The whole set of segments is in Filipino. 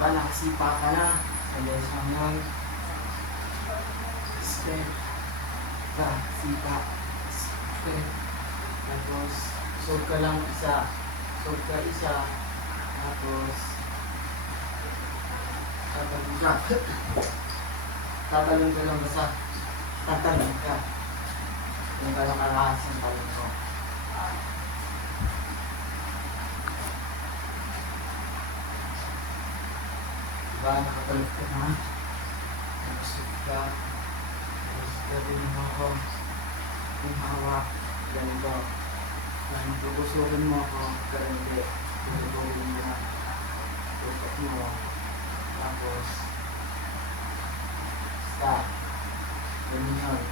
Ba, nakasipa ka na. Alas lang yun. Step. Ba, sipa. Step. Tapos, sob ka lang isa. Sob ka isa. Tapos, tatalon ka. Tatalon ka lang basta. Tatalon ka. Yung ka lang karahas ng talon ko. Diba, nakatalot ka na. Nakasip ka. Tapos, gawin mo ako. Yung hawak. Ganito. Lang tukusurin mo ako. Ganito. Tukusurin mo na. Tutok mo. Tapos, stop. Ganun yun.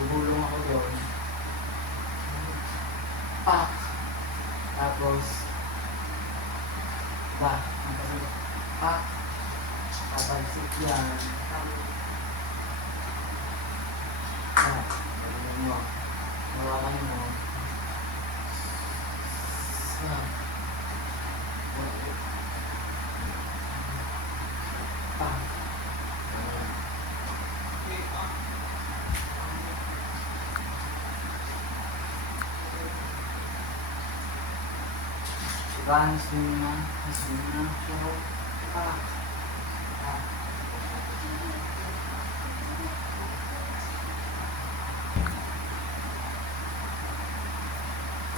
Bubulong ako doon. Pak! Tapos, ba? Pak! Papagsik yan. Pak! Ganun mo. Hawakan mo. Stop. Pak! Advance mo na. So, pak! Pak!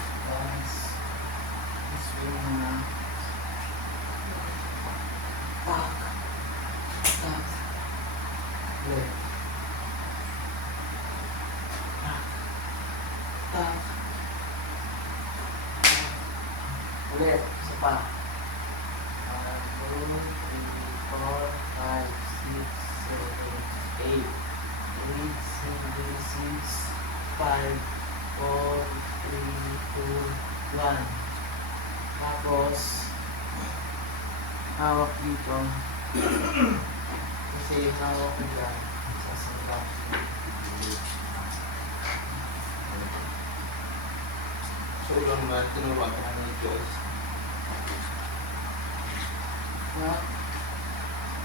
Advance. Swing mo na. Pak! Pak! Ulit. Pak! Pak! Ulit. Isa pa. 1, 2, 3, 4, 5, 6, 7, 8, 5, 4, 3, 2, 1. Tapos, hawak dito. Kasi hawak ko dyan. Sasamba. So, ulang na, tinuruan ka ni Joyce. Hawak.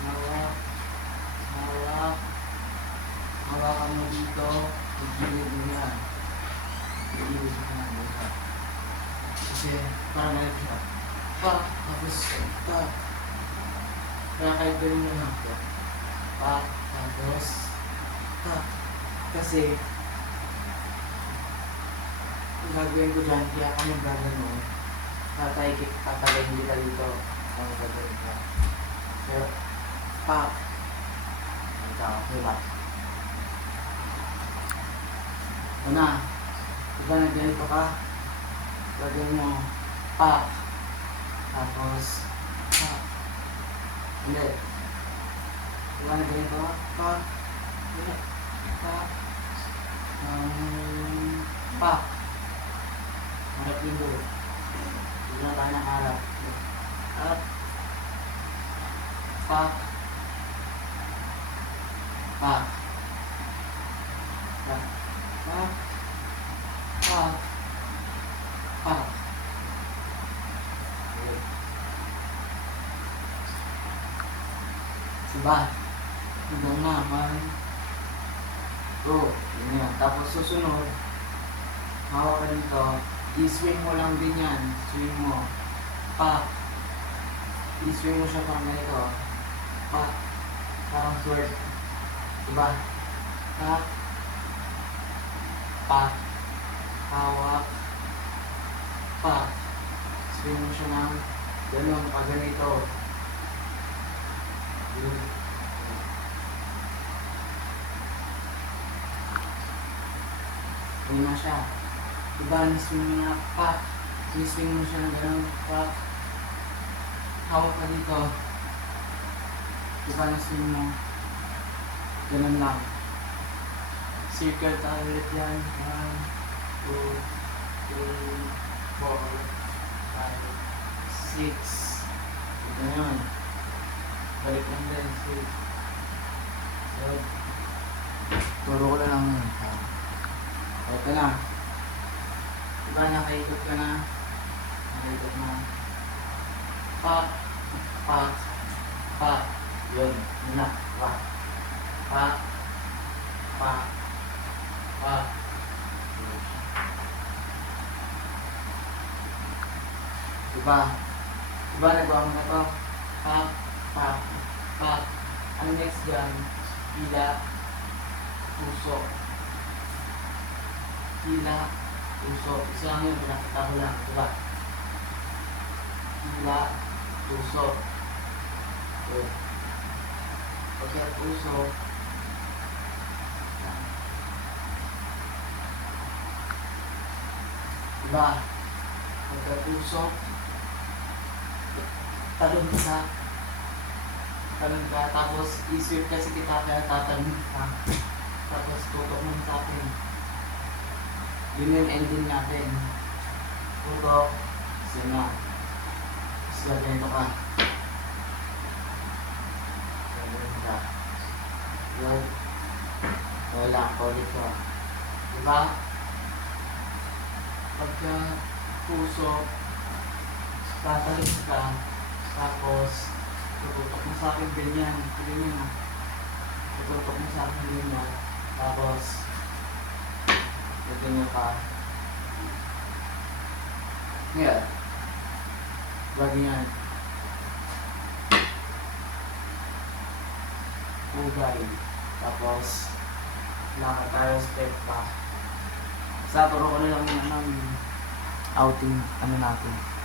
Hawak. Hawak. Hawakan mo dito. Igilid mo yan. Igilid mo yan. Dito. Kasi, parang ganito siya. Pa. Tapos, pa. Kaya kahit gawin mo lang ito. Pa. Tapos, pa. Kasi, ang gagawin ko dyan, kaya ka magagano. Tatagayin kita dito. Ang gagawin ka. Pero, pa. Ito, hirap. Una, diba nagganito ka? Lagyan mo, pa. Tapos, pa. Ulit. Diba nagganito ka? Pa. Ulit. Pa. Pa. Harap yung dulo. Hindi na tayo nakaharap. Up. Pa. Pa. Pa. Pa. Pa. Pa. Diba? Hanggang naman. Yun yan. Tapos susunod, hawak ka dito. I-swing mo lang din yan. Swing mo. Pa. I-swing mo siya parang ganito. Pa. Parang sword. Diba? Pa. Pa. Hawak. Pa. Swing mo siya ng ganun. Pag ganito. Yun. Yun na siya. Diba, ni-swing mo na, pa. Ni-swing mo siya ng gano'n, pa. Hawak ka dito. Diba, ni-swing mo. Ganun lang. Circle tayo ulit yan. 1, 2, 3, 4, 5, 6. Ito yun. Balik lang din. 6. So, turo ko na lang yun. Ito na. Diba nakaikot ka na? Nakaikot na. Pak. Pak. Pa. Yun. Yun na. Pa. Pa. Pa. Pa. Diba? Diba nagawa mo na to? Pa. Pa. Pa. Ang next dyan, hila, puso. Hila, puso. Isa lang yun, pinakita ko lang. Diba? Hila, puso. Good. Okay, puso. Diba? Okay, puso. Talon ka. Talon ka. Tapos, i-sweep kasi kita kaya tatalon ka. Tapos, tutok mo sa akin. Yun yung ending natin. Tutok. Sina. Tapos, ganito ka. Ganito ka. Yun. Wala. Paulit ko. Diba? Pagka puso, tatalon ka. Tapos, tututok mo sa akin ganyan. Ganyan. Tututok mo sa akin ganyan. Tapos, ganyan ka. Ngayon. Ganyan. Ugay. Tapos, lakad tayo step pa. Sa turo ko na lang yung outing, natin.